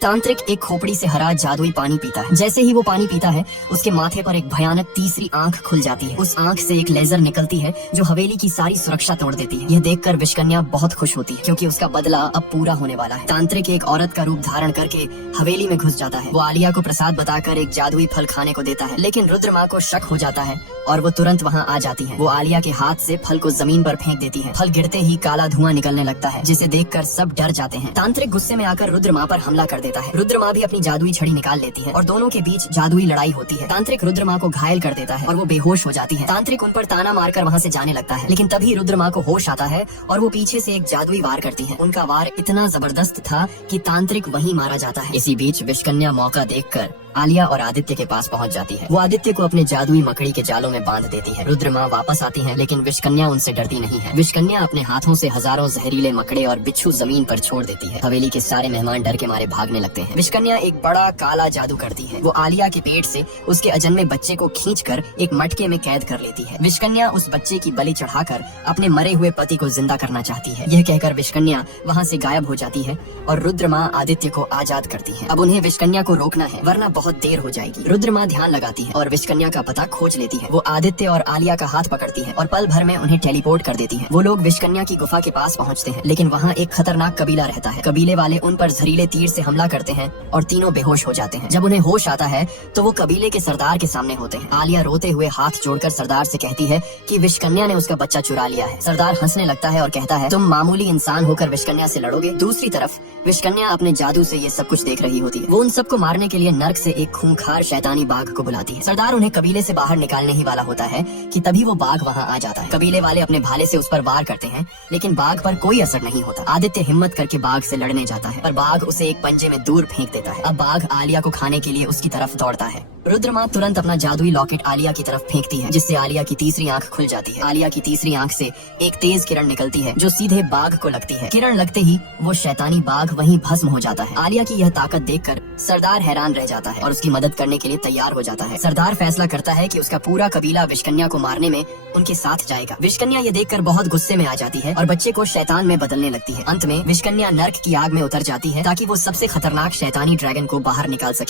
तांत्रिक एक खोपड़ी से हरा जादुई पानी पीता है। जैसे ही वो पानी पीता है उसके माथे पर एक भयानक तीसरी आंख खुल जाती है। उस आंख से एक लेजर निकलती है जो हवेली की सारी सुरक्षा तोड़ देती है। यह देखकर विषकन्या बहुत खुश होती है क्योंकि उसका बदला अब पूरा होने वाला है। तांत्रिक एक औरत का रूप धारण करके हवेली में घुस जाता है। वो आलिया को प्रसाद बताकर एक जादुई फल खाने को देता है, लेकिन रुद्र माँ को शक हो जाता है और वो तुरंत वहाँ आ जाती है। वो आलिया के हाथ से फल को जमीन पर फेंक देती है। फल गिरते ही काला धुआं निकलने लगता है जिसे देखकर सब डर जाते हैं। तांत्रिक गुस्से में आकर रुद्र माँ पर हमला कर देता है। रुद्र माँ भी अपनी जादुई छड़ी निकाल लेती है और दोनों के बीच जादुई लड़ाई होती है। तांत्रिक रुद्र माँ को घायल कर देता है और वो बेहोश हो जाती है। तांत्रिक उन पर ताना मारकर वहाँ से जाने लगता है, लेकिन तभी रुद्र माँ को होश आता है और वो पीछे से एक जादुई वार करती है। उनका वार इतना जबरदस्त था कि तांत्रिक वहीं मारा जाता है। इसी बीच विषकन्या मौका देखकर आलिया और आदित्य के पास पहुंच जाती है। वो आदित्य को अपने जादुई मकड़ी के जालों में बांध देती है। रुद्र माँ वापस आती है, लेकिन विषकन्या उनसे डरती नहीं है। विषकन्या अपने हाथों से हजारों जहरीले मकड़े और बिच्छू जमीन पर छोड़ देती है। हवेली के सारे मेहमान डर के मारे भागने लगते हैं। विषकन्या एक बड़ा काला जादू करती है। वो आलिया के पेट से उसके अजन्मे बच्चे को खींचकर एक मटके में कैद कर लेती है। विषकन्या उस बच्चे की बलि चढ़ाकर अपने मरे हुए पति को जिंदा करना चाहती है। यह कहकर विषकन्या वहाँ से गायब हो जाती है और रुद्र माँ आदित्य को आजाद करती है। अब उन्हें विषकन्या को रोकना है, वरना बहुत देर हो जाएगी। रुद्र माँ ध्यान लगाती है और विषकन्या का पता खोज लेती है। वो आदित्य और आलिया का हाथ पकड़ती है और पल भर में उन्हें टेलीपोर्ट कर देती है। वो लोग विषकन्या की गुफा के पास पहुँचते हैं, लेकिन वहाँ एक खतरनाक कबीला रहता है। कबीले वाले उन पर जहरीले तीर से हमला करते हैं और तीनों बेहोश हो जाते हैं। जब उन्हें होश आता है तो वो कबीले के सरदार के सामने होते हैं। आलिया रोते हुए हाथ जोड़कर सरदार से कहती है कि विषकन्या ने उसका बच्चा चुरा लिया है। सरदार हंसने लगता है और कहता है, तुम मामूली इंसान होकर विषकन्या से लड़ोगे। दूसरी तरफ विषकन्या अपने जादू से ये सब कुछ देख रही होती है। वो उन सबको मारने के लिए नर्क से एक खूंखार शैतानी बाघ को बुलाती है। सरदार उन्हें कबीले से बाहर निकालने ही वाला होता है कि तभी वो बाघ वहाँ आ जाता है। कबीले वाले अपने भाले से उस पर वार करते हैं, लेकिन बाघ पर कोई असर नहीं होता। आदित्य हिम्मत करके बाघ से लड़ने जाता है पर बाघ उसे एक पंजे में दूर फेंक देता है। अब बाघ आलिया को खाने के लिए उसकी तरफ दौड़ता है। रुद्र माँ तुरंत अपना जादुई लॉकेट आलिया की तरफ फेंकती है, जिससे आलिया की तीसरी आंख खुल जाती है। आलिया की तीसरी आंख से एक तेज किरण निकलती है जो सीधे बाघ को लगती है। किरण लगते ही वो शैतानी बाघ वहीं भस्म हो जाता है। आलिया की यह ताकत देखकर सरदार हैरान रह जाता है और उसकी मदद करने के लिए तैयार हो जाता है। सरदार फैसला करता है कि उसका पूरा कबीला विषकन्या को मारने में उनके साथ जाएगा। विषकन्या ये देखकर बहुत गुस्से में आ जाती है और बच्चे को शैतान में बदलने लगती है। अंत में विषकन्या नर्क की आग में उतर जाती है ताकि वो सबसे खतरनाक शैतानी ड्रैगन को बाहर निकाल सके।